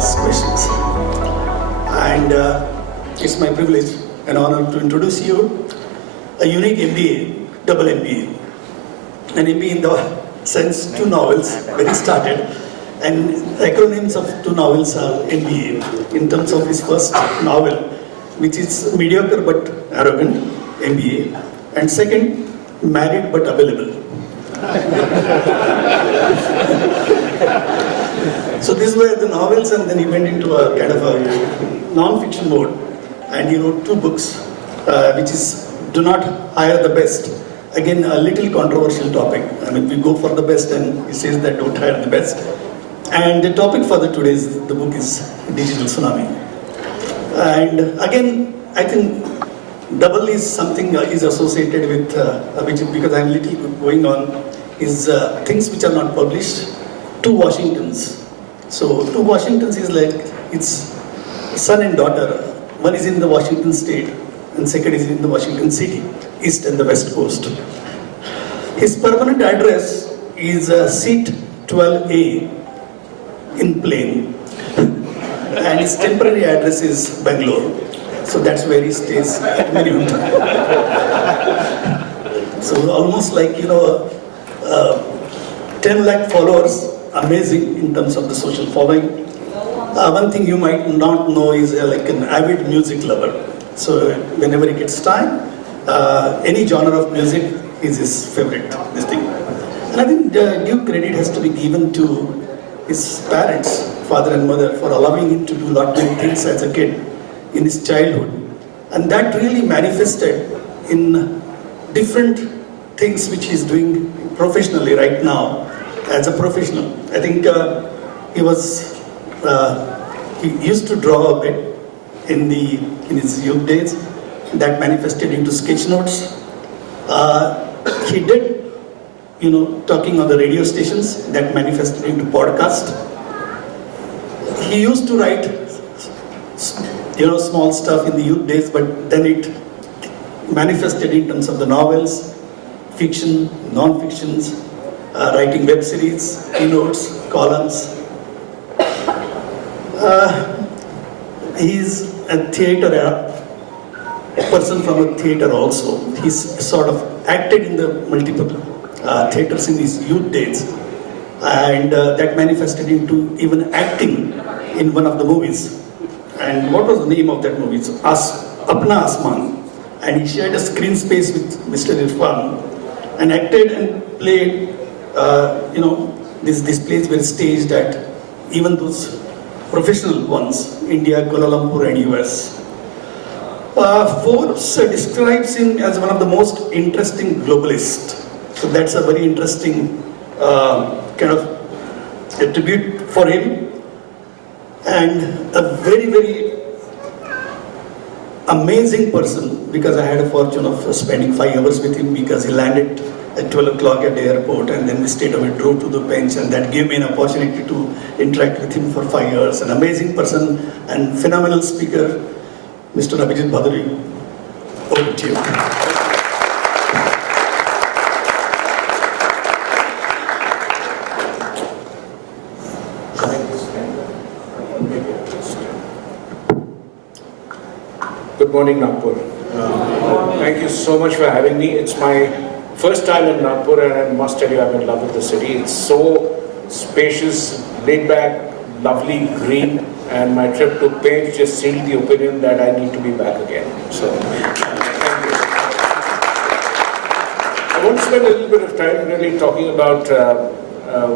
ask questions. And it's my privilege and honor to introduce you a unique MBA, double MBA. An MBA in the sense two novels when he started, and acronyms of two novels are MBA. In terms of his first novel, which is mediocre but arrogant, MBA, and second, married but available. So these were the novels, and then he went into a kind of a non-fiction mode, and he wrote two books, which is Do Not Hire the Best. Again, a little controversial topic. I mean, we go for the best, and he says that don't hire the best. And the topic for the book is Digital Tsunami. And again, I think double is something is associated with Abhijit, because I'm little going on is things which are not published. Two Washingtons. So two Washingtons is like it's son and daughter. One is in the Washington state, and second is in the Washington city, east and the west coast. His permanent address is seat 12A in Plain, and his temporary address is Bangalore. So that's where he stays at minimum time. So almost like 10 lakh followers, amazing in terms of the social following. One thing you might not know is like an avid music lover. So whenever he gets time, any genre of music is his favorite, this thing. And I think due credit has to be given to his parents, father and mother, for allowing him to do a lot many things as a kid in his childhood. And that really manifested in different things which he's doing professionally right now as a professional. I think he used to draw a bit in his youth days. That manifested into sketch notes. He did, talking on the radio stations. That manifested into podcast. He used to write, small stuff in the youth days, but then it manifested in terms of the novels, fiction, non-fictions, writing web series, keynotes, columns. He's a theatre person from a theatre also. He's sort of acted in the multiple theatres in his youth days, and that manifested into even acting in one of the movies. And what was the name of that movie? It's Apna Asman. And he shared a screen space with Mr. Irfan and acted and played, these plays were staged at even those professional ones, India, Kuala Lumpur and US. Forbes describes him as one of the most interesting globalists. So that's a very interesting kind of attribute for him. And a very, very amazing person, because I had a fortune of spending 5 hours with him, because he landed at 12 o'clock at the airport, and then we stayed away, drove to the bench, and that gave me an opportunity to interact with him for 5 years. An amazing person and phenomenal speaker, Mr. Abhijit Bhaduri. Over to you. Good morning, Nagpur. Thank you so much for having me. It's my first time in Nagpur, and I must tell you, I'm in love with the city. It's so spacious, laid back, lovely, green, and my trip to Page just sealed the opinion that I need to be back again. So, thank you. I want to spend a little bit of time really talking about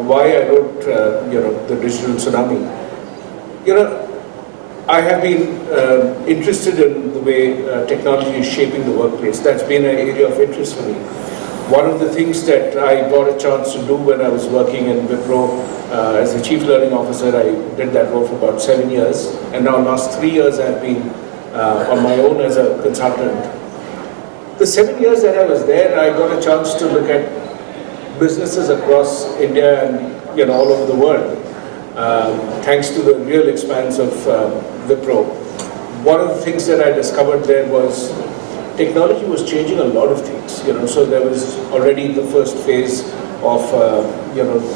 why I wrote, the Digital Tsunami. I have been interested in the way technology is shaping the workplace. That's been an area of interest for me. One of the things that I got a chance to do when I was working in Wipro as a Chief Learning Officer, I did that role for about 7 years. And now last 3 years I've been on my own as a consultant. The 7 years that I was there, I got a chance to look at businesses across India and all over the world. Thanks to the real expanse of Wipro. One of the things that I discovered there was technology was changing a lot of things. So there was already the first phase of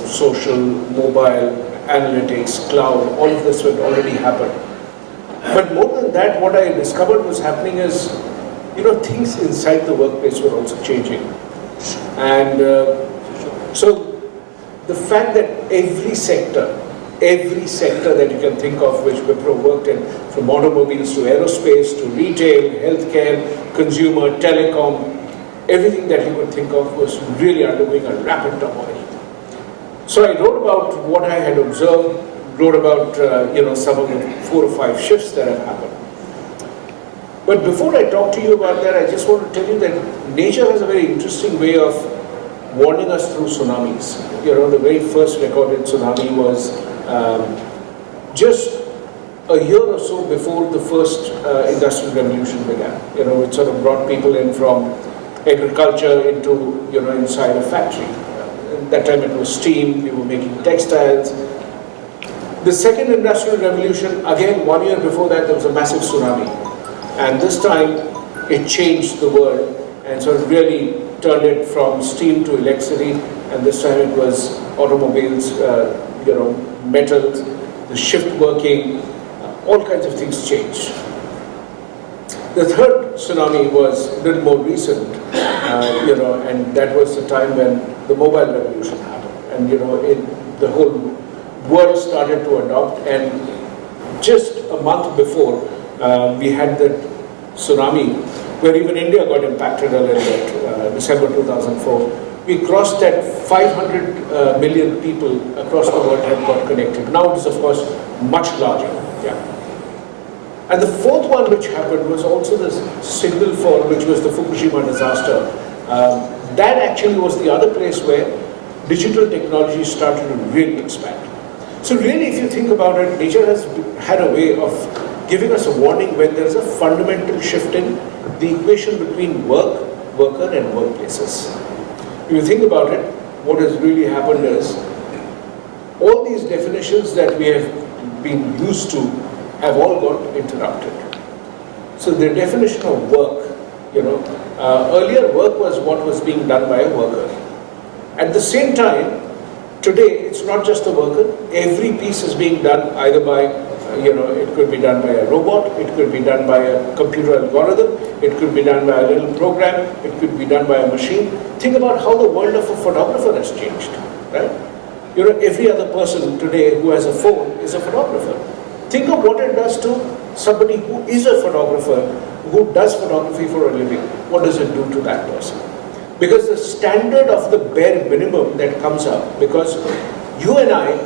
social, mobile analytics, cloud, all of this would already happen. But more than that, what I discovered was happening is, things inside the workplace were also changing. And so the fact that every sector that you can think of which Wipro worked in, from automobiles to aerospace to retail, healthcare, consumer, telecom, everything that you could think of was really undergoing a rapid turmoil. So I wrote about what I had observed, wrote about some of the 4 or 5 shifts that have happened. But before I talk to you about that, I just want to tell you that nature has a very interesting way of warning us through tsunamis. The very first recorded tsunami was just a year or so before the first industrial revolution began. It sort of brought people in from agriculture into, inside a factory. At that time it was steam, we were making textiles. The second industrial revolution, again 1 year before that, there was a massive tsunami. And this time it changed the world and sort of really turned it from steam to electricity. And this time it was automobiles, metals, the shift working, all kinds of things changed. The third tsunami was a little more recent, and that was the time when the mobile revolution happened. And, the whole world started to adopt. And just a month before, we had that tsunami where even India got impacted a little bit, December 2004. We crossed that 500 million people across the world had got connected. Now it is, of course, much larger. Yeah. And the fourth one which happened was also the signal fall, which was the Fukushima disaster. That actually was the other place where digital technology started to really expand. So really, if you think about it, nature has had a way of giving us a warning when there is a fundamental shift in the equation between work, worker and workplaces. If you think about it, what has really happened is all these definitions that we have been used to have all got interrupted. So the definition of work, earlier work was what was being done by a worker. At the same time, today it's not just the worker, every piece is being done either by, it could be done by a robot, it could be done by a computer algorithm, it could be done by a little program, it could be done by a machine. Think about how the world of a photographer has changed, right? Every other person today who has a phone is a photographer. Think of what it does to somebody who is a photographer, who does photography for a living. What does it do to that person? Because the standard of the bare minimum that comes up, because you and I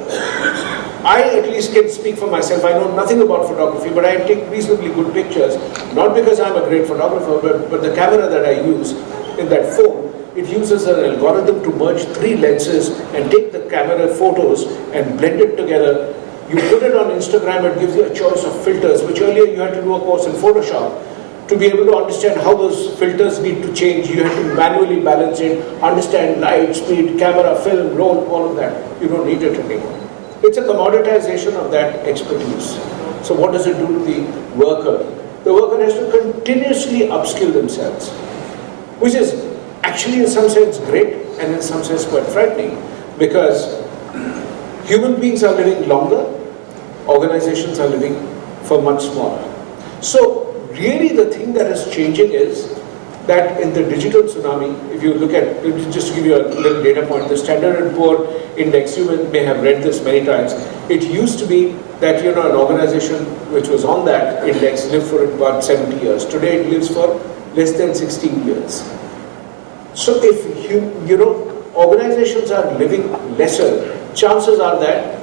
at least can speak for myself. I know nothing about photography, but I take reasonably good pictures, not because I'm a great photographer, but the camera that I use in that phone, it uses an algorithm to merge 3 lenses and take the camera photos and blend it together. You put it on Instagram, it gives you a choice of filters, which earlier you had to do a course in Photoshop. To be able to understand how those filters need to change, you have to manually balance it, understand light, speed, camera, film, roll, all of that. You don't need it anymore. It's a commoditization of that expertise. So what does it do to the worker? The worker has to continuously upskill themselves, which is actually in some sense great and in some sense quite frightening, because human beings are living longer, organizations are living for much smaller. So really the thing that is changing is that in the digital tsunami, if you look at, just to give you a little data point, the Standard & Poor index, you may have read this many times, it used to be that an organization which was on that index lived for about 70 years. Today it lives for less than 16 years. So if organizations are living lesser, chances are that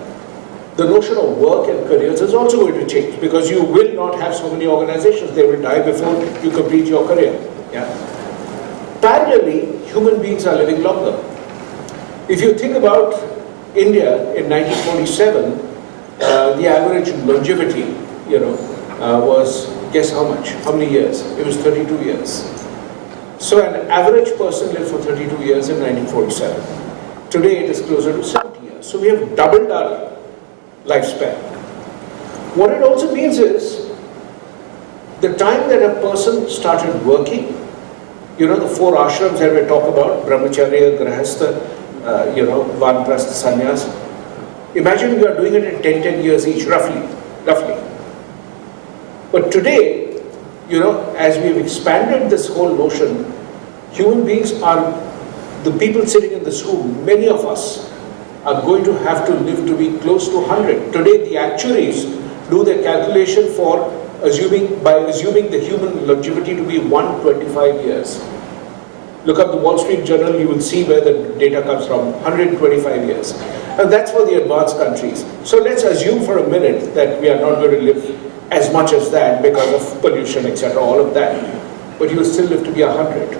the notion of work and careers is also going to change, because you will not have so many organizations. They will die before you complete your career. Yeah. Parallelly, human beings are living longer. If you think about India in 1947, the average longevity, was, guess how much? How many years? It was 32 years. So an average person lived for 32 years in 1947. Today it is closer to 70 years. So we have doubled our lifespan. What it also means is the time that a person started working, the 4 ashrams that we talk about, brahmacharya, grahastha, vanprastha, sannyas, Imagine we are doing it in 10 years each, roughly. But today, as we've expanded this whole notion, human beings are, the people sitting in this room, many of us are going to have to live to be close to 100. Today, the actuaries do their calculation for assuming the human longevity to be 125 years. Look up the Wall Street Journal, you will see where the data comes from, 125 years. And that's for the advanced countries. So let's assume for a minute that we are not going to live as much as that because of pollution, etc., all of that. But you will still live to be 100.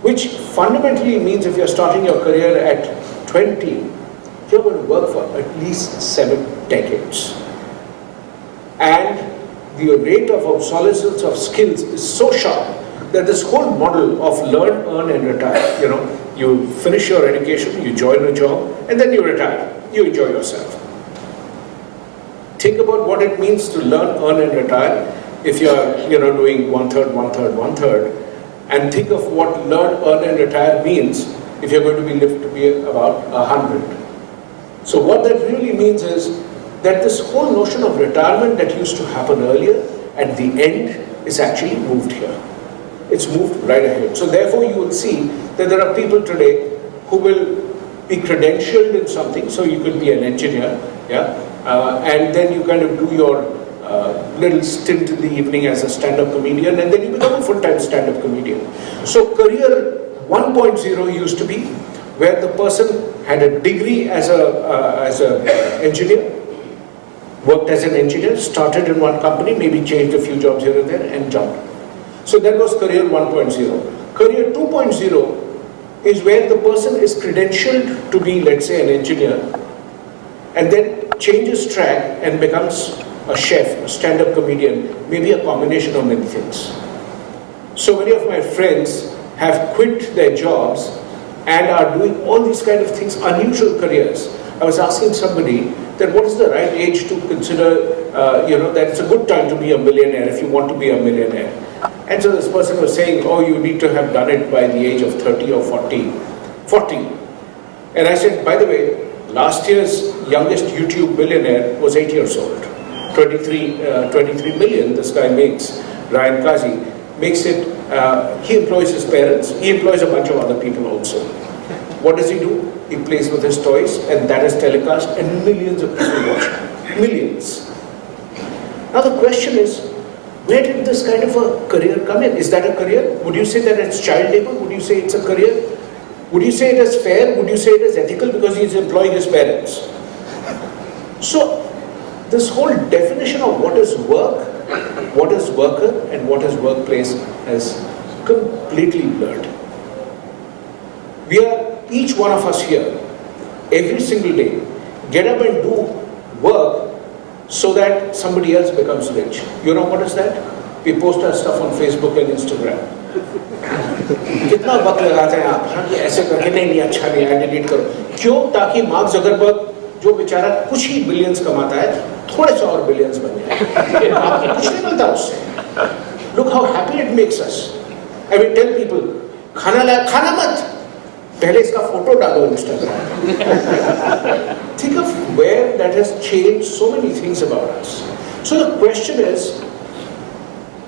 Which fundamentally means if you're starting your career at 20, you're going to work for at least 7 decades. And the rate of obsolescence of skills is so sharp that this whole model of learn, earn and retire, you finish your education, you join a job, and then you retire. You enjoy yourself. Think about what it means to learn, earn and retire if you're doing one-third, and think of what learn, earn and retire means if you're going to be lived to be about 100. So what that really means is that this whole notion of retirement that used to happen earlier, at the end, is actually moved here. It's moved right ahead. So therefore you will see that there are people today who will be credentialed in something, so you could be an engineer, and then you kind of do your little stint in the evening as a stand-up comedian, and then you become a full-time stand-up comedian. So career 1.0 used to be where the person had a degree as an engineer, worked as an engineer, started in one company, maybe changed a few jobs here and there, and jumped. So that was career 1.0. Career 2.0 is where the person is credentialed to be, let's say, an engineer, and then changes track and becomes a chef, a stand-up comedian, maybe a combination of many things. So many of my friends have quit their jobs and are doing all these kind of things, unusual careers. I was asking somebody that what is the right age to consider, that it's a good time to be a millionaire if you want to be a millionaire. And so this person was saying, oh, you need to have done it by the age of 30 or 40. 40. And I said, by the way, last year's youngest YouTube billionaire was 8 years old. 23 million this guy makes, Ryan Kazi, makes it, he employs his parents, he employs a bunch of other people also. What does he do? He plays with his toys, and that is telecast, and millions of people watch it. Millions. Now the question is, where did this kind of a career come in? Is that a career? Would you say that it's child labor? Would you say it's a career? Would you say it is fair? Would you say it is ethical because he is employing his parents? So, this whole definition of what is work, what is worker, and what is workplace has completely blurred. We are, each one of us here, every single day, get up and do work so that somebody else becomes rich. You know what is that? We post our stuff on Facebook and Instagram. कितना वक्त लगाते हैं आप? हाँ, ये ऐसे करके नहीं अच्छा नहीं है, डिलीट करो. क्यों? ताकि मार्क ज़करबर्ग जो बेचारा कुछ ही बिलियंस कमाता है, थोड़े से और बिलियंस बन जाए. आपको कुछ नहीं मिलता उससे. Look how happy it makes us. I will tell people, खाना मत. पहले इसका फोटो डालो Instagram. Think of where that has changed so many things about us. So the question is,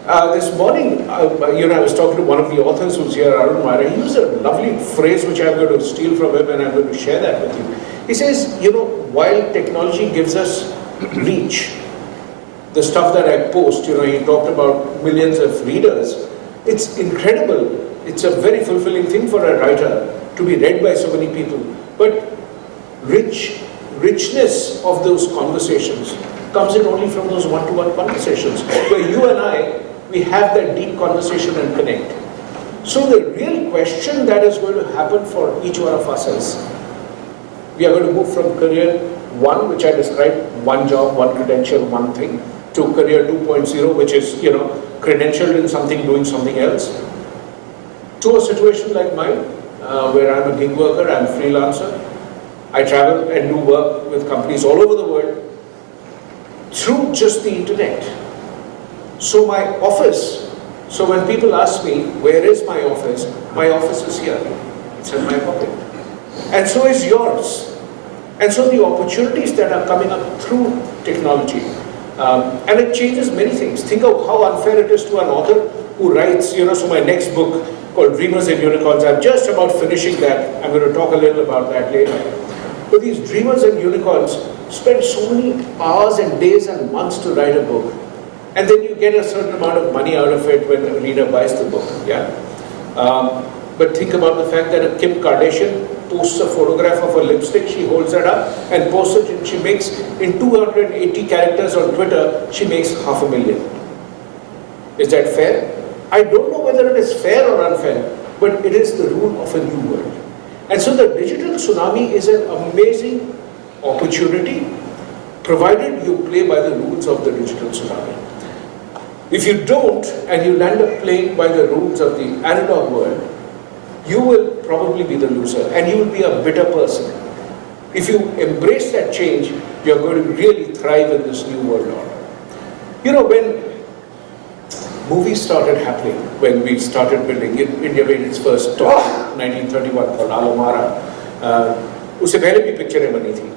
this morning, I was talking to one of the authors who's here, Arun Mara. He used a lovely phrase which I'm going to steal from him and I'm going to share that with you. He says, while technology gives us reach, the stuff that I post, he talked about millions of readers. It's incredible. It's a very fulfilling thing for a writer to be read by so many people. But richness of those conversations comes in only from those one-to-one conversations, where you and I, we have that deep conversation and connect. So the real question that is going to happen for each one of us is, we are going to move from career 1, which I described, one job, one credential, one thing, to career 2.0, which is, credentialed in something, doing something else, to a situation like mine, where I'm a gig worker, I'm a freelancer. I travel and do work with companies all over the world through just the internet. So my office, so when people ask me, where is my office is here. It's in my pocket. And so is yours. And so the opportunities that are coming up through technology, and it changes many things. Think of how unfair it is to an author who writes, so my next book called Dreamers and Unicorns, I'm just about finishing that. I'm going to talk a little about that later. But these dreamers and unicorns spend so many hours and days and months to write a book. And then you get a certain amount of money out of it when a reader buys the book. Yeah. But think about the fact that a Kim Kardashian posts a photograph of her lipstick, she holds that up and posts it, and she makes, in 280 characters on Twitter, she makes $500,000. Is that fair? I don't know whether it is fair or unfair, but it is the rule of a new world. And so the digital tsunami is an amazing opportunity, provided you play by the rules of the digital tsunami. If you don't, and you land up playing by the rules of the analog world, you will probably be the loser, and you will be a bitter person. If you embrace that change, you're going to really thrive in this new world order. When movies started happening, when we started building, India made its first toy, 1931, called Alomara. Usse pehle bhi picture bani thi.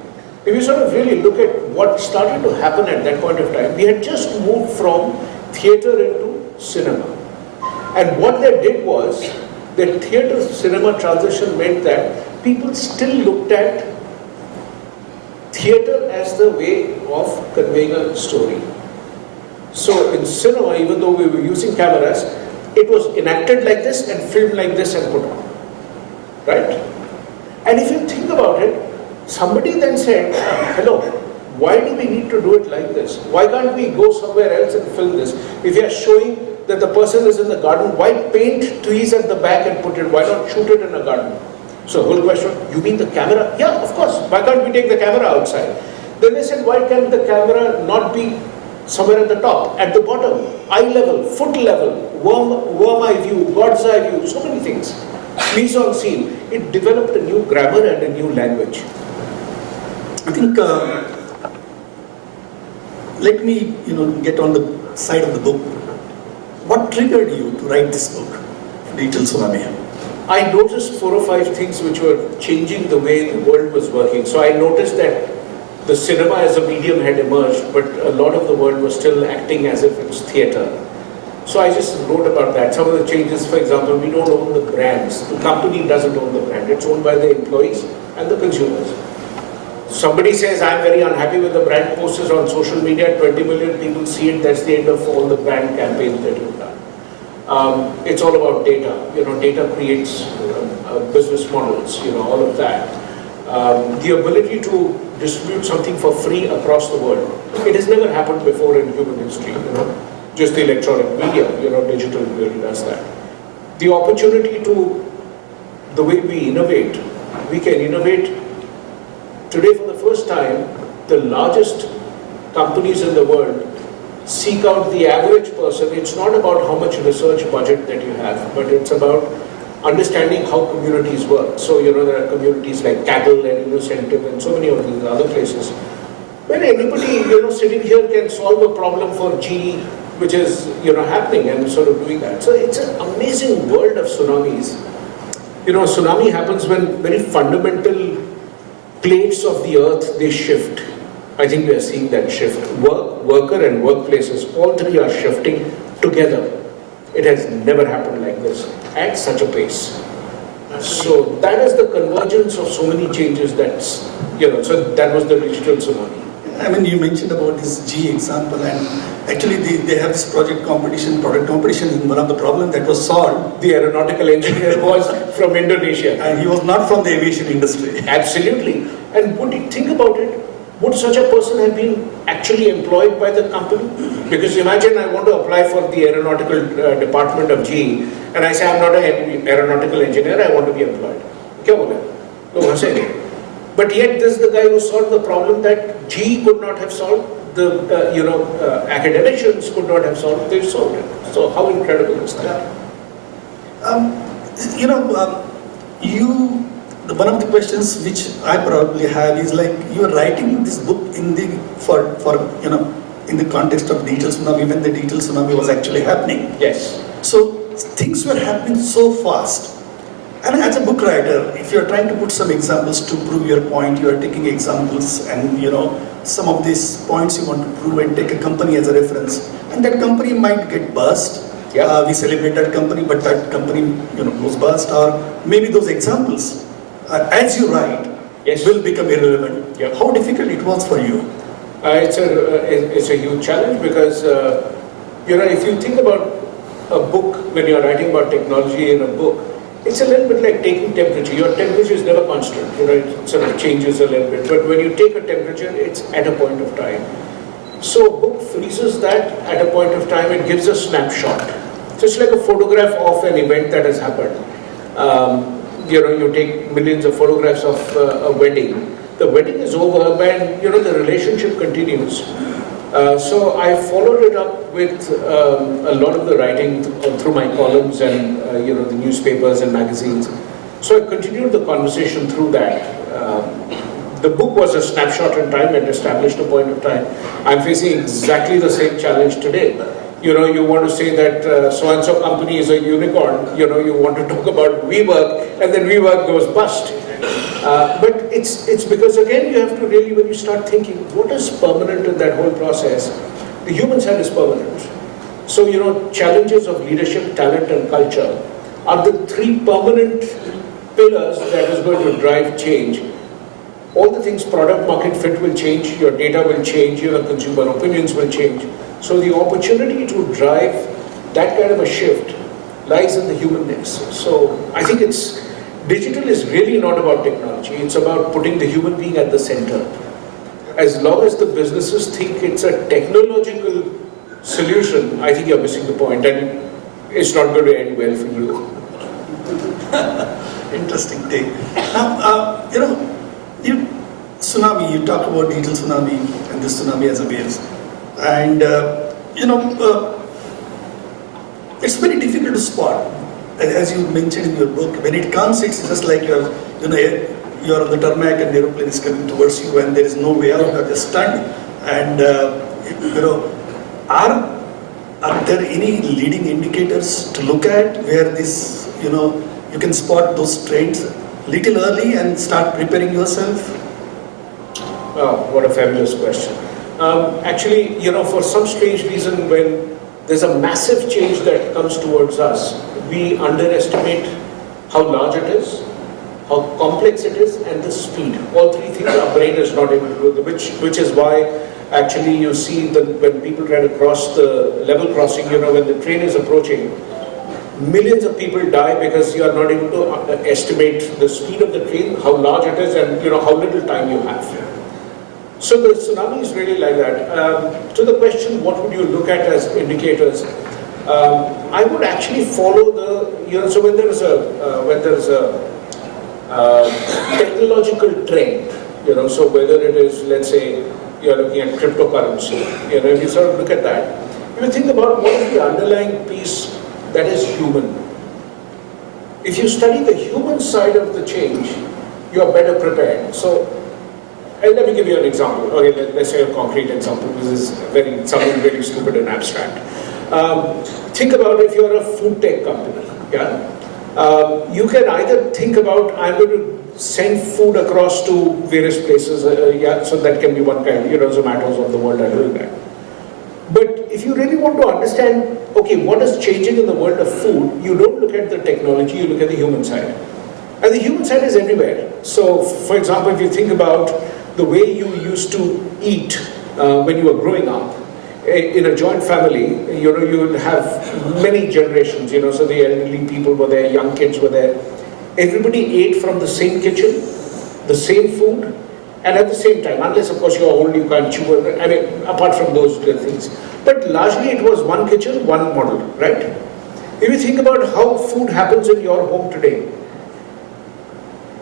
If you sort of really look at what started to happen at that point of time, we had just moved from theatre into cinema. And what that did was, that theatre-cinema transition meant that people still looked at theatre as the way of conveying a story. So in cinema, even though we were using cameras, it was enacted like this and filmed like this and put on. Right? And if you think about it, somebody then said, hello, why do we need to do it like this? Why can't we go somewhere else and film this? If you are showing that the person is in the garden, why paint trees at the back and put it? Why not shoot it in a garden? So whole question, you mean the camera? Yeah, of course. Why can't we take the camera outside? Then they said, why can't the camera not be somewhere at the top, at the bottom, eye level, foot level, worm eye view, God's eye view, so many things. Mise en scene. It developed a new grammar and a new language. I think, let me, get on the side of the book. What triggered you to write this book, Digital Tsunami? I noticed 4 or 5 things which were changing the way the world was working. So I noticed that the cinema as a medium had emerged, but a lot of the world was still acting as if it was theatre. So I just wrote about that. Some of the changes, for example, we don't own the brands. The company doesn't own the brand. It's owned by the employees and the consumers. Somebody says, I'm very unhappy with the brand, posts it on social media, 20 million people see it, that's the end of all the brand campaigns that you've done. It's all about data. Data creates business models, all of that. The ability to distribute something for free across the world. It has never happened before in human history, Just the electronic media, digital really does that. The opportunity to, the way we innovate, we can innovate. Today, for the first time, the largest companies in the world seek out the average person. It's not about how much research budget that you have, but it's about understanding how communities work. So, there are communities like Cattle and Innocentive and so many of these other places. When anybody, sitting here can solve a problem for GE, which is, happening and sort of doing that. So it's an amazing world of tsunamis. Tsunami happens when very fundamental plates of the earth, they shift. I think we are seeing that shift. Worker and workplaces, all three are shifting together. It has never happened like this at such a pace. So that is the convergence of so many changes that's, so that was the digital tsunami. I mean, you mentioned about this G example, and actually they have this product competition, and one of the problems that was solved. The aeronautical engineer was from Indonesia. And he was not from the aviation industry. Absolutely. And would you think about it? Would such a person have been actually employed by the company? Because imagine I want to apply for the aeronautical department of GE, and I say I'm not an aeronautical engineer, I want to be employed. Kya bola? Log hanse. But yet this is the guy who solved the problem that GE could not have solved, the academicians could not have solved, they solved it. So how incredible is that? One of the questions which I probably have is like, you're writing this book in the context of digital tsunami, when the digital tsunami was actually happening. Yes. So things were happening so fast. And as a book writer, if you're trying to put some examples to prove your point, you are taking examples and some of these points you want to prove and take a company as a reference. And that company might get bust. Yeah. We celebrate that company, but that company goes bust. Or maybe those examples, as you write, Yes. will become irrelevant. Yeah. How difficult it was for you? It's a huge challenge because, if you think about a book, when you're writing about technology in a book, it's a little bit like taking temperature. Your temperature is never constant, it sort of changes a little bit. But when you take a temperature, it's at a point of time. So a book freezes that at a point of time, it gives a snapshot. So it's like a photograph of an event that has happened. You take millions of photographs of a wedding. The wedding is over, and the relationship continues. So I followed it up with a lot of the writing through my columns and the newspapers and magazines. So I continued the conversation through that. The book was a snapshot in time and established a point of time. I'm facing exactly the same challenge today. You want to say that so-and-so company is a unicorn, you want to talk about WeWork, and then WeWork goes bust. But it's because, again, you have to really, when you start thinking, what is permanent in that whole process? The human side is permanent. So, challenges of leadership, talent, and culture are the three permanent pillars that is going to drive change. All the things, product market fit will change, your data will change, consumer opinions will change. So the opportunity to drive that kind of a shift lies in the humanness. So I think digital is really not about technology, it's about putting the human being at the center. As long as the businesses think it's a technological solution, I think you're missing the point, and it's not going to end well for you. Interesting take. Now, tsunami, you talked about digital tsunami and this tsunami as a waves. And, it's very difficult to spot. As you mentioned in your book, when it comes, it's just like you're on the tarmac and the aeroplane is coming towards you and there is no way out, you're just stunned. And, are there any leading indicators to look at where this, you can spot those trends little early and start preparing yourself? Oh, what a fabulous question. Actually, for some strange reason, when there's a massive change that comes towards us, we underestimate how large it is, how complex it is, and the speed. All three things our brain is not able to do, which is why actually you see that when people try to cross the level crossing, when the train is approaching, millions of people die because you are not able to estimate the speed of the train, how large it is, and how little time you have. So the tsunami is really like that. To the question, what would you look at as indicators? I would actually follow the, so when there is a technological trend, so whether it is, let's say, you're looking at cryptocurrency, if you sort of look at that, you think about what is the underlying piece that is human. If you study the human side of the change, you are better prepared. So, and let me give you an example. Okay, let's say a concrete example. This is something very stupid and abstract. Think about if you're a food tech company. Yeah, you can either think about, I'm going to send food across to various places. So that can be one kind. Zomatos of the world are doing that. But if you really want to understand, okay, what is changing in the world of food, you don't look at the technology, you look at the human side. And the human side is everywhere. So, for example, if you think about the way you used to eat when you were growing up, in a joint family, you would have many generations, so the elderly people were there, young kids were there. Everybody ate from the same kitchen, the same food, and at the same time, unless of course you're old, you can't chew, apart from those little things. But largely it was one kitchen, one model, right? If you think about how food happens in your home today,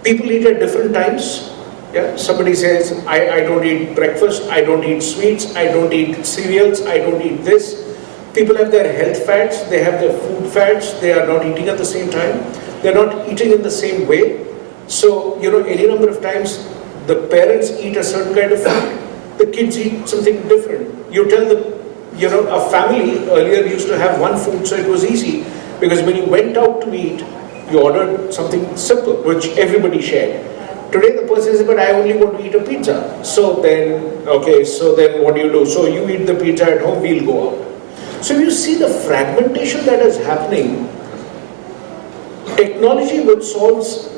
people eat at different times. Yeah, somebody says, I don't eat breakfast, I don't eat sweets, I don't eat cereals, I don't eat this. People have their health fads, they have their food fads, they are not eating at the same time, they're not eating in the same way. So, any number of times, the parents eat a certain kind of food, the kids eat something different. You tell them, a family earlier used to have one food, so it was easy, because when you went out to eat, You ordered something simple, which everybody shared. Today the person says, but I only want to eat a pizza. So then what do? So you eat the pizza at home, we'll go out. So you see the fragmentation that is happening. Technology which solves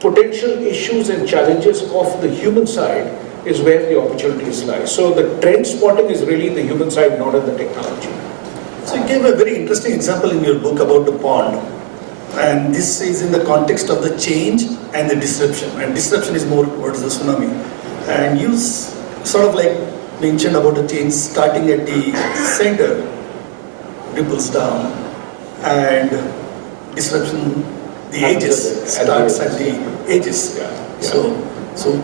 potential issues and challenges of the human side is where the opportunities lie. So the trend spotting is really the human side, not in the technology. So you gave a very interesting example in your book about the pond. And this is in the context of the change and the disruption. And disruption is more towards the tsunami. And you sort of like mentioned about the change starting at the center, ripples down, and disruption, the edges, starts at the edges. So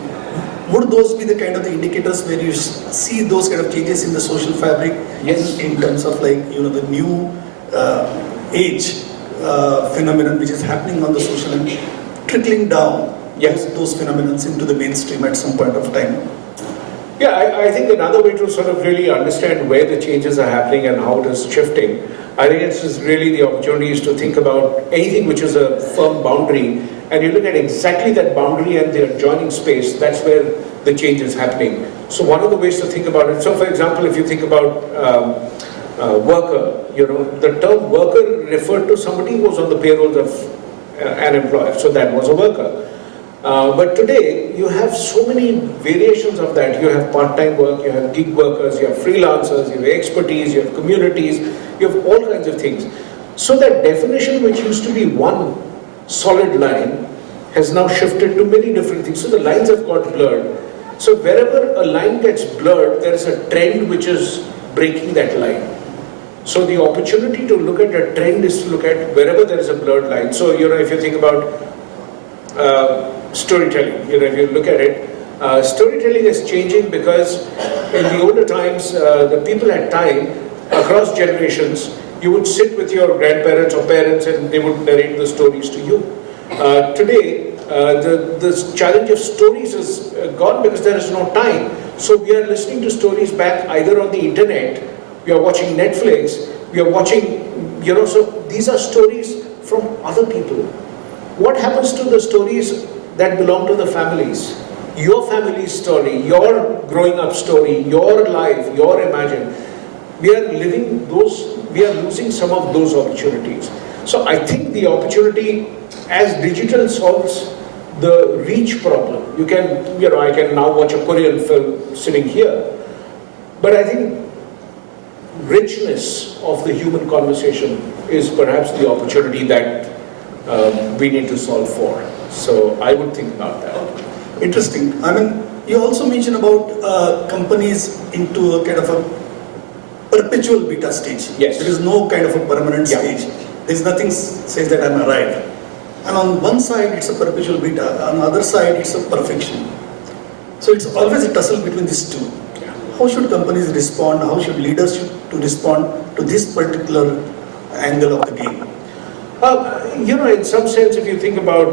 would those be the kind of the indicators where you see those kind of changes in the social fabric? Yes. In terms of like, you know, the new age phenomenon which is happening on the social and trickling down those phenomena into the mainstream at some point of time? Yeah, I think another way to sort of really understand where the changes are happening and how it is shifting, I think it's just really the opportunity is to think about anything which is a firm boundary, and you look at exactly that boundary and the adjoining space. That's where the change is happening. So one of the ways to think about it, so for example, if you think about worker, you know, the term worker referred to somebody who was on the payrolls of an employer, so that was a worker. But today, you have so many variations of that. You have part-time work, you have gig workers, you have freelancers, you have expertise, you have communities, you have all kinds of things. So that definition, which used to be one solid line, has now shifted to many different things. So the lines have got blurred. So wherever a line gets blurred, there is a trend which is breaking that line. So the opportunity to look at a trend is to look at wherever there is a blurred line. So, you know, if you think about storytelling, you know, if you look at it, storytelling is changing because in the older times, the people had time across generations. You would sit with your grandparents or parents and they would narrate the stories to you. Today, the challenge of stories is gone because there is no time. So we are listening to stories back either on the internet, we are watching Netflix, we are watching, you know, so these are stories from other people. What happens to the stories that belong to the families? Your family's story, your growing up story, your life, your imagine. We are living those, we are losing some of those opportunities. So I think the opportunity as digital solves the reach problem. You can, you know, I can now watch a Korean film sitting here. But I think richness of the human conversation is perhaps the opportunity that we need to solve for. So I would think about that. Interesting. I mean, you also mentioned about companies into a kind of a perpetual beta stage. Yes. There is no kind of a permanent stage. There's nothing says that I'm arrived. And on one side, it's a perpetual beta. On the other side, it's a perfection. So it's always a tussle between these two. How should companies respond? How should leaders to respond to this particular angle of the game? You know, in some sense, if you think about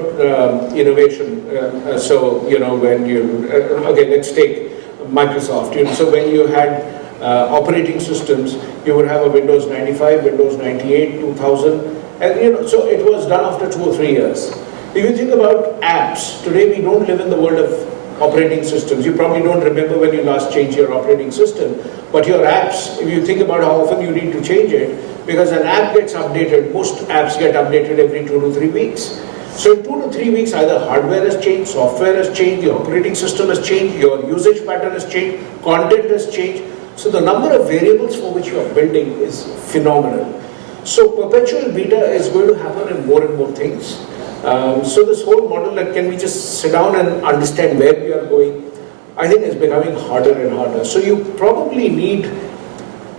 innovation, so, you know, when you, okay, let's take Microsoft. You know, so when you had operating systems, you would have a Windows 95, Windows 98, 2000, and, you know, so it was done after 2 or 3 years. If you think about apps, today we don't live in the world of operating systems. You probably don't remember when you last changed your operating system, but your apps, if you think about how often you need to change it, because an app gets updated, most apps get updated every 2 to 3 weeks. So in 2 to 3 weeks, either hardware has changed, software has changed, the operating system has changed, your usage pattern has changed, content has changed. So the number of variables for which you are building is phenomenal. So perpetual beta is going to happen in more and more things. So this whole model that can we just sit down and understand where we are going, I think is becoming harder and harder. So you probably need,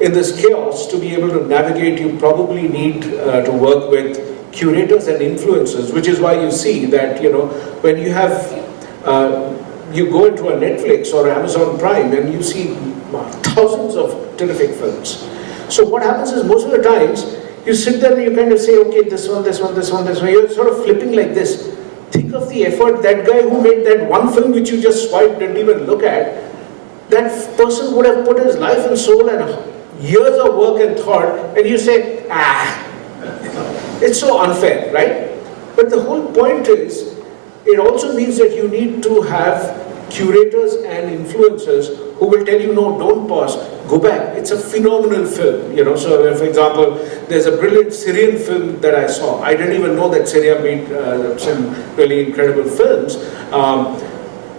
in this chaos, to be able to navigate, you probably need to work with curators and influencers, which is why you see that, you know, when you have, you go into a Netflix or Amazon Prime and you see thousands of terrific films. So what happens is most of the times, you sit there and you kind of say, okay, this one, this one, this one, this one. You're sort of flipping like this. Think of the effort, that guy who made that one film which you just swiped, didn't even look at, that person would have put his life and soul and years of work and thought, and you say, it's so unfair, right? But the whole point is, it also means that you need to have curators and influencers who will tell you, no, don't pause, go back. It's a phenomenal film, you know. So, for example, there's a brilliant Syrian film that I saw. I didn't even know that Syria made some really incredible films.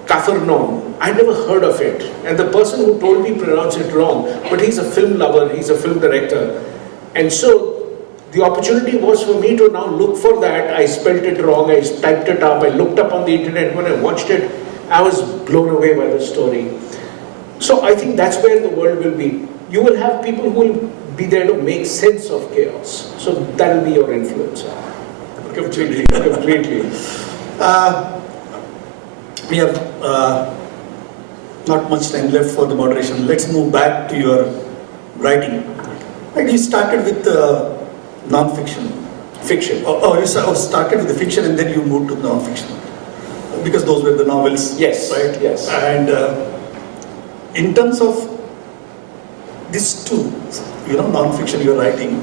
Kafarnaum. I never heard of it. And the person who told me pronounced it wrong, but he's a film lover, he's a film director. And so, the opportunity was for me to now look for that. I spelled it wrong, I typed it up, I looked up on the internet. When I watched it, I was blown away by the story. So I think that's where the world will be. You will have people who will be there to make sense of chaos. So that will be your influencer. Completely, completely. We have not much time left for the moderation. Let's move back to your writing. Right, you started with non-fiction. Fiction. You started with the fiction and then you moved to non-fiction. Because those were the novels. Yes. Right? Yes. And in terms of these two, non-fiction you're writing,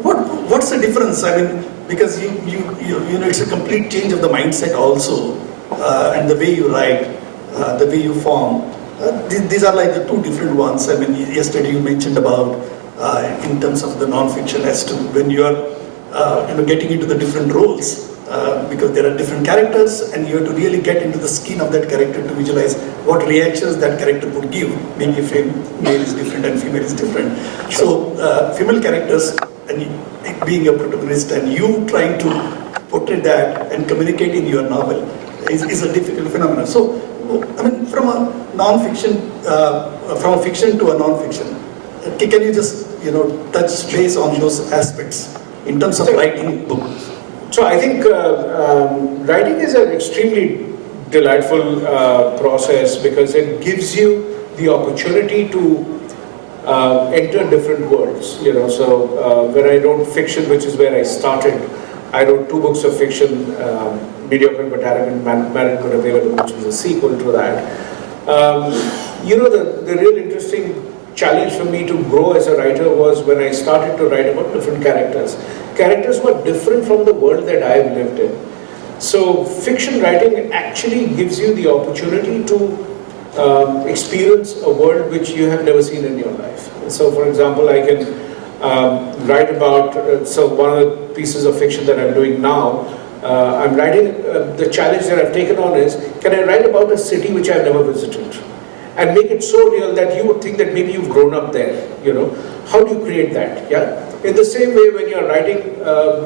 what's the difference? I mean, because it's a complete change of the mindset also, and the way you write, the way you form. These are like the two different ones. I mean, yesterday you mentioned about in terms of the non-fiction as to when you are getting into the different roles. Because there are different characters and you have to really get into the skin of that character to visualize what reactions that character would give. Maybe if male is different and female is different. So female characters and being a protagonist and you trying to portray that and communicate in your novel is a difficult phenomenon. So, I mean, from a non-fiction, from a fiction to a non-fiction, can you just touch base on those aspects in terms of writing books? So I think writing is an extremely delightful process because it gives you the opportunity to enter different worlds. So when I wrote fiction, which is where I started, I wrote 2 books of fiction, Mediocre but Arrogant, Married but Available, which was a sequel to that. The real interesting challenge for me to grow as a writer was when I started to write about different characters. Characters were different from the world that I've lived in. So fiction writing actually gives you the opportunity to experience a world which you have never seen in your life. So for example, I can write about, so one of the pieces of fiction that I'm doing now, I'm writing, the challenge that I've taken on is, can I write about a city which I've never visited? And make it so real that you would think that maybe you've grown up there, How do you create that, yeah? In the same way when you're writing,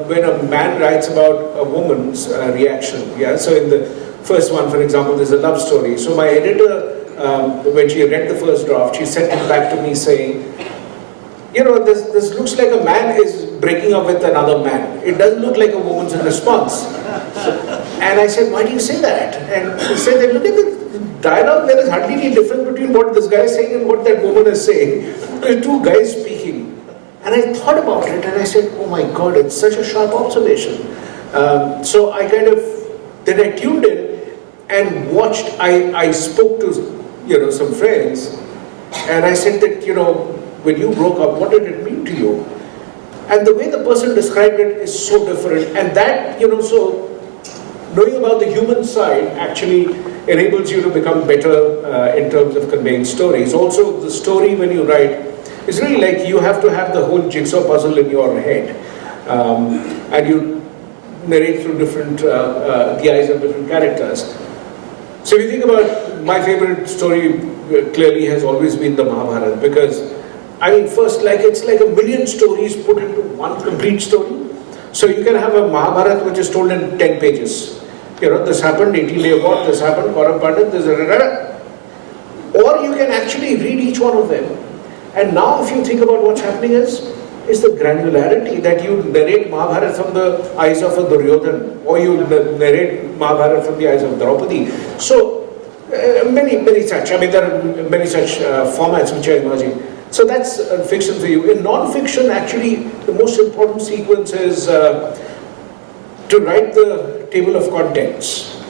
when a man writes about a woman's reaction, yeah? So in the first one, for example, there's a love story. So my editor, when she read the first draft, she sent it back to me saying, this looks like a man is breaking up with another man. It doesn't look like a woman's response. And I said, why do you say that? And he said, look at the dialogue, there is hardly any difference between what this guy is saying and what that woman is saying. There's 2 guys speaking. And I thought about it and I said, oh my God, it's such a sharp observation. So I then I tuned in and watched, I spoke to, some friends and I said that, when you broke up, what did it mean to you? And the way the person described it is so different. And that, so knowing about the human side actually enables you to become better in terms of conveying stories. Also, the story when you write, it's really like you have to have the whole jigsaw puzzle in your head. And you narrate through the eyes of different characters. So if you think about my favorite story, clearly has always been the Mahabharata, because, first, it's like a million stories put into one complete story. So you can have a Mahabharata which is told in 10 pages. This happened, 18-day war, this happened, Kaurav Pandit, this, or you can actually read each one of them. And now if you think about what's happening is the granularity that you narrate Mahabharata from the eyes of a Duryodhan, or you narrate Mahabharata from the eyes of Draupadi. So many such, there are many such formats which are emerging. So that's fiction for you. In non-fiction, actually, the most important sequence is to write the table of contents.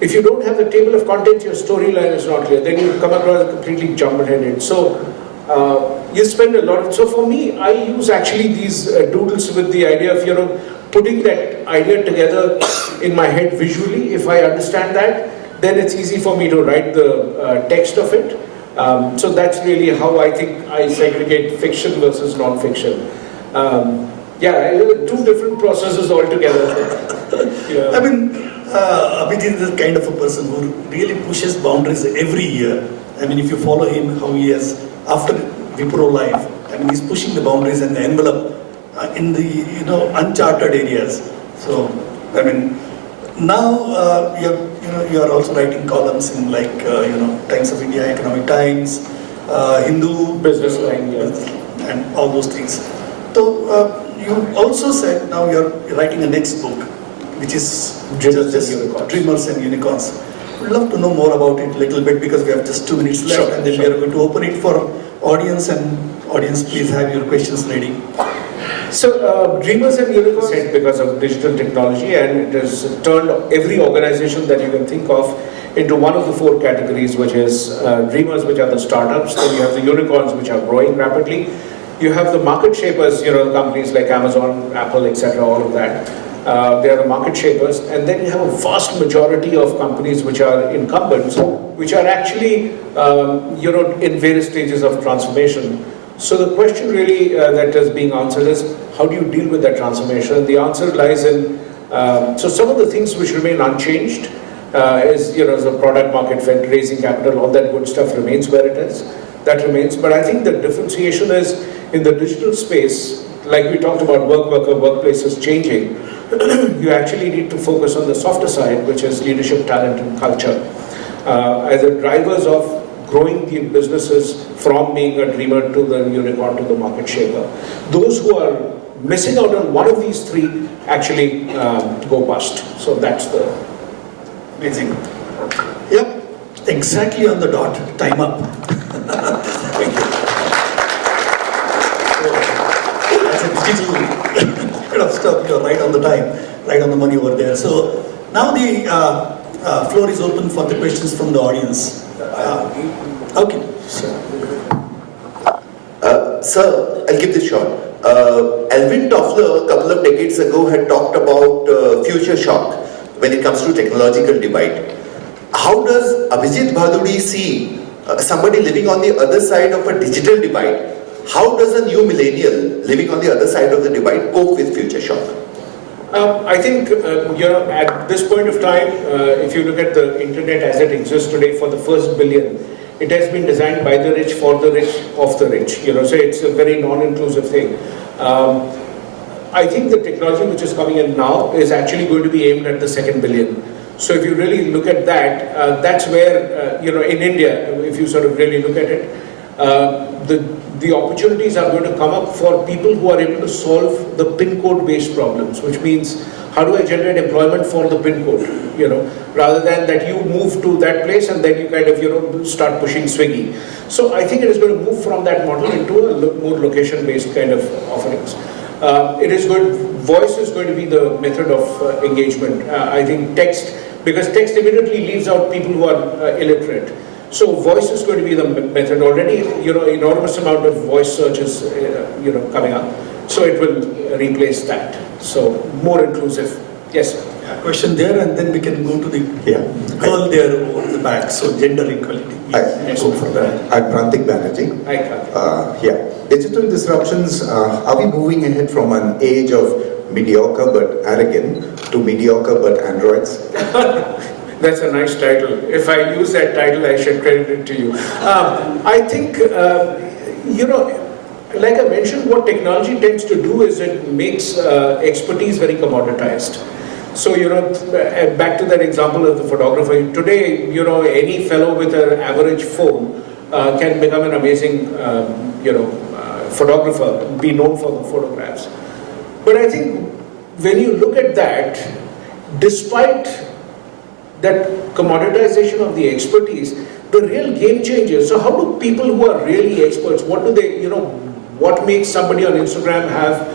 If you don't have the table of contents, your storyline is not clear. Then you come across completely jumbled-headed. So you spend a lot of, so for me, I use actually these doodles with the idea of, putting that idea together in my head visually. If I understand that, then it's easy for me to write the text of it. So that's really how I think I segregate fiction versus non-fiction. Two different processes altogether. I mean, Abhijit is the kind of a person who really pushes boundaries every year. I mean, if you follow him, how he has, after Wipro Life, I mean, he's pushing the boundaries and the envelope in the, uncharted areas. So, I mean, now you are also writing columns in like, Times of India, Economic Times, Hindu, Business Line, and all those things. So, you also said now you're writing a next book, which is Dreamers and Unicorns. We'd love to know more about it a little bit because we have just 2 minutes left, and then we are going to open it for audience. And audience, please have your questions ready. So, Dreamers and Unicorns said because of digital technology, and it has turned every organization that you can think of into one of the 4 categories, which is Dreamers, which are the startups, then you have the Unicorns, which are growing rapidly. You have the market shapers, companies like Amazon, Apple, etc., all of that. They are the market shapers. And then you have a vast majority of companies which are incumbents, which are actually, in various stages of transformation. So the question really that is being answered is, how do you deal with that transformation? And the answer lies in, so some of the things which remain unchanged is, the product market fit, raising capital, all that good stuff remains where it is. That remains. But I think the differentiation is in the digital space, like we talked about workplaces changing, you actually need to focus on the softer side, which is leadership, talent, and culture. As the drivers of growing the businesses from being a dreamer to the unicorn to the market shaper. Those who are missing out on one of these 3 actually go bust. So that's the... Amazing. Yep, exactly on the dot. Time up. Thank you. So, that's a digital kind of stuff. You're right on the time, right on the money over there. So now the floor is open for the questions from the audience. Okay. Sir, I'll give this shot. Alvin Toffler, a couple of decades ago, had talked about future shock when it comes to technological divide. How does Abhijit Bhaduri see somebody living on the other side of a digital divide? How does a new millennial living on the other side of the divide cope with future shock? I think, at this point of time, if you look at the internet as it exists today for the first billion, it has been designed by the rich, for the rich, of the rich. So it's a very non-inclusive thing. I think the technology which is coming in now is actually going to be aimed at the second billion. So if you really look at that, that's where, in India, if you sort of really look at it, the opportunities are going to come up for people who are able to solve the pin code based problems, which means how do I generate employment for the pin code, rather than that you move to that place and then you kind of, start pushing Swiggy. So I think it is going to move from that model into a more location based kind of offerings. It is good, voice is going to be the method of engagement. I think text, because text immediately leaves out people who are illiterate. So voice is going to be the method. Already, enormous amount of voice search is, coming up. So it will replace that. So more inclusive. Yes, sir. Yeah, question there, and then we can go to the girl there over the back. So gender equality. Go for that. I'm Prantik Banerjee. Hi, Prantik. Digital disruptions, are we moving ahead from an age of mediocre but arrogant to mediocre but androids? That's a nice title. If I use that title, I should credit it to you. I think, like I mentioned, what technology tends to do is it makes expertise very commoditized. So, back to that example of the photographer. Today, any fellow with an average phone can become an amazing, photographer, be known for the photographs. But I think when you look at that, despite that commoditization of the expertise, the real game changers. So how do people who are really experts, what do they, what makes somebody on Instagram have,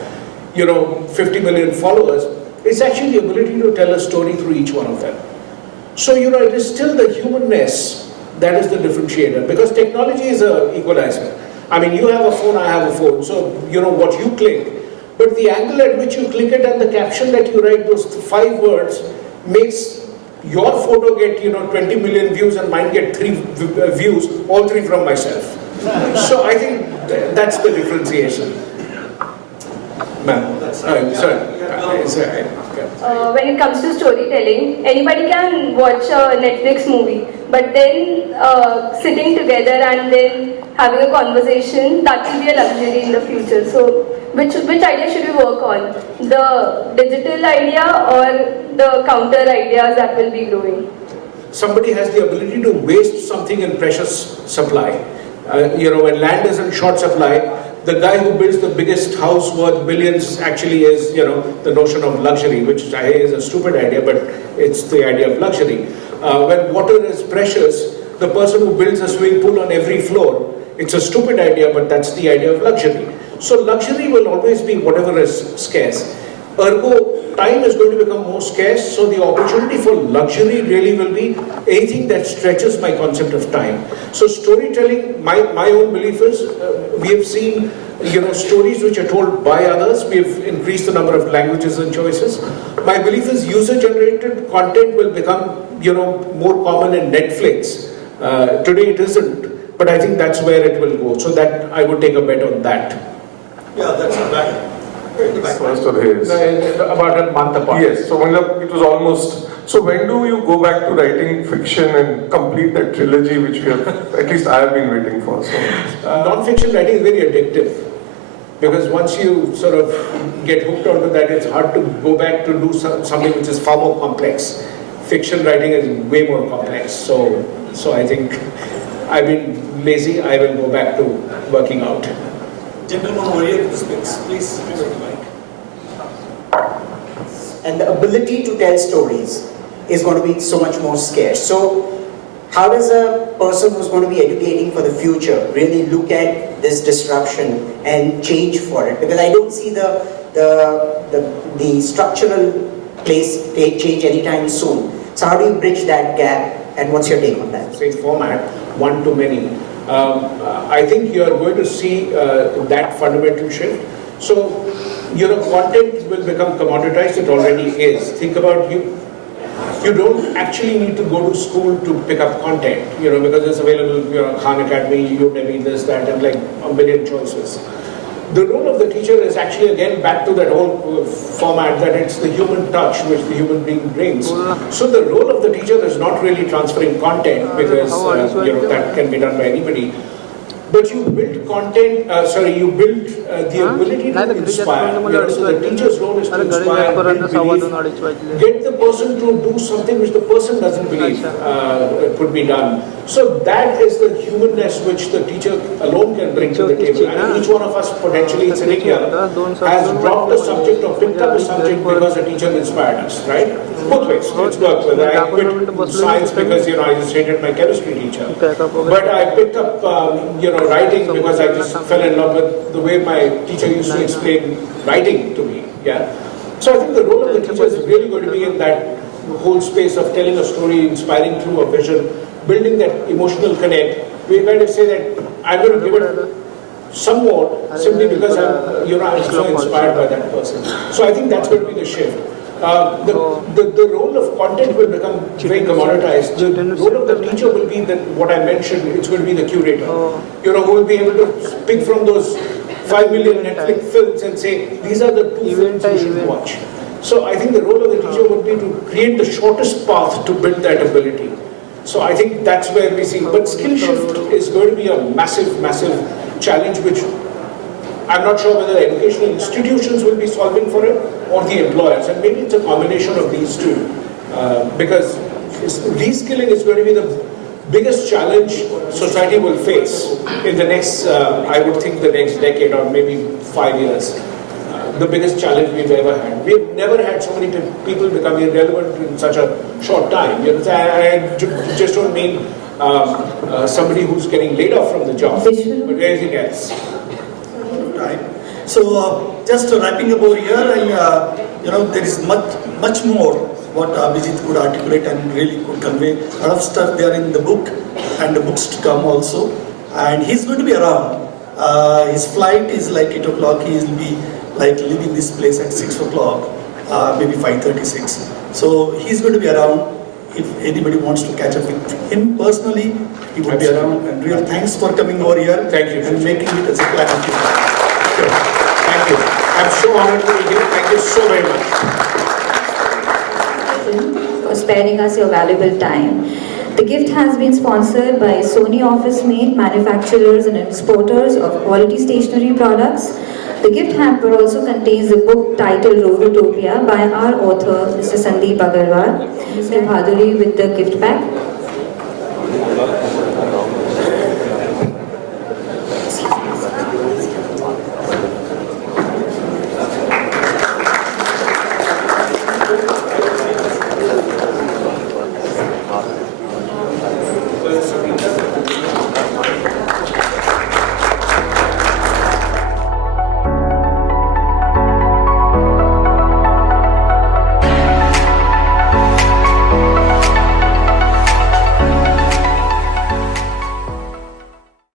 50 million followers? It's actually the ability to tell a story through each one of them. So, it is still the humanness that is the differentiator, because technology is an equalizer. I mean, you have a phone, I have a phone, so you know what you click. But the angle at which you click it and the caption that you write, those 5 words, makes your photo get 20 million views and mine get 3 views, all 3 from myself. So I think that's the differentiation. Ma'am, sorry. When it comes to storytelling, anybody can watch a Netflix movie, but then sitting together and then having a conversation, that will be a luxury in the future. So which idea should we work on? The digital idea or the counter ideas that will be growing? Somebody has the ability to waste something in precious supply. When land is in short supply, the guy who builds the biggest house worth billions actually is, the notion of luxury, which is a stupid idea, but it's the idea of luxury. When water is precious, the person who builds a swimming pool on every floor, it's a stupid idea, but that's the idea of luxury. So luxury will always be whatever is scarce. Ergo, time is going to become more scarce, so the opportunity for luxury really will be anything that stretches my concept of time. So storytelling, my own belief is, we have seen stories which are told by others. We've increased the number of languages and choices. My belief is user-generated content will become more common in Netflix. Today it isn't, but I think that's where it will go. So that I would take a bet on that. Yeah, that's a back. First or his? About a month apart. Yes, so it was almost. So when do you go back to writing fiction and complete that trilogy which we have, at least I have been waiting for? So. Non-fiction writing is very addictive. Because once you sort of get hooked onto that, it's hard to go back to do something which is far more complex. Fiction writing is way more complex. So I think I've been lazy. I will go back to working out. Gentlemen over here with the speaks, please. And the ability to tell stories is going to be so much more scarce. So how does a person who's going to be educating for the future really look at this disruption and change for it? Because I don't see the structural place take change anytime soon. So how do you bridge that gap, and what's your take on that? Same format, one to many. I think you are going to see that fundamental shift. So, content will become commoditized. It already is. Think about you. You don't actually need to go to school to pick up content, because it's available, Khan Academy, Udemy, this, that, and like a million choices. The role of the teacher is actually again back to that whole format that it's the human touch which the human being brings. So the role of the teacher is not really transferring content because that can be done by anybody. But you build content, you build the ability to inspire. So the teacher's role is to inspire, build belief, get the person to do something which the person doesn't believe could be done. So that is the humanness which the teacher alone can bring to the table. And each one of us potentially sitting here has dropped a subject or picked up a subject because a teacher inspired us, right? Both ways. It's worked. Whether I quit science because I just hated my chemistry teacher, but I picked up writing because I just fell in love with the way my teacher used to explain writing to me. Yeah. So I think the role of the teacher is really going to be in that whole space of telling a story, inspiring through a vision, building that emotional connect. We kind of say that I'm going to give it some more simply because I'm so inspired by that person. So I think that's going to be the shift. The role of content will become very commoditized. The role of the teacher will be that what I mentioned, it's going to be the curator. Who will be able to pick from those 5 million Netflix films and say, these are the 2 films you should watch. So I think the role of the teacher would be to create the shortest path to build that ability. So I think that's where we see. But skill shift is going to be a massive, massive challenge which I'm not sure whether educational institutions will be solving for it or the employers, and maybe it's a combination of these two, because reskilling is going to be the biggest challenge society will face in the next, I would think the next decade or maybe 5 years. The biggest challenge we've ever had. We've never had so many people become irrelevant in such a short time. I just don't mean somebody who's getting laid off from the job, but anything else. Right. So just wrapping up over here, and there is much more what Abhijit could articulate and really could convey. A lot of stuff there in the book and the books to come also. And he's going to be around His flight is like 8 o'clock. He will be like leaving this place at 6 o'clock, maybe 5:36. So he's going to be around. If anybody wants to catch up with him personally, he will be around. And real thanks for coming over here. Thank you. And making it as a plan. Thank you. I'm so honored to be here. Thank you so very much. For sparing us your valuable time. The gift has been sponsored by Sony Office Mate, manufacturers and exporters of quality stationery products. The gift hamper also contains a book titled Robotopia by our author, Mr. Sandeep Agarwal. Mr. Bhaduri with the gift pack.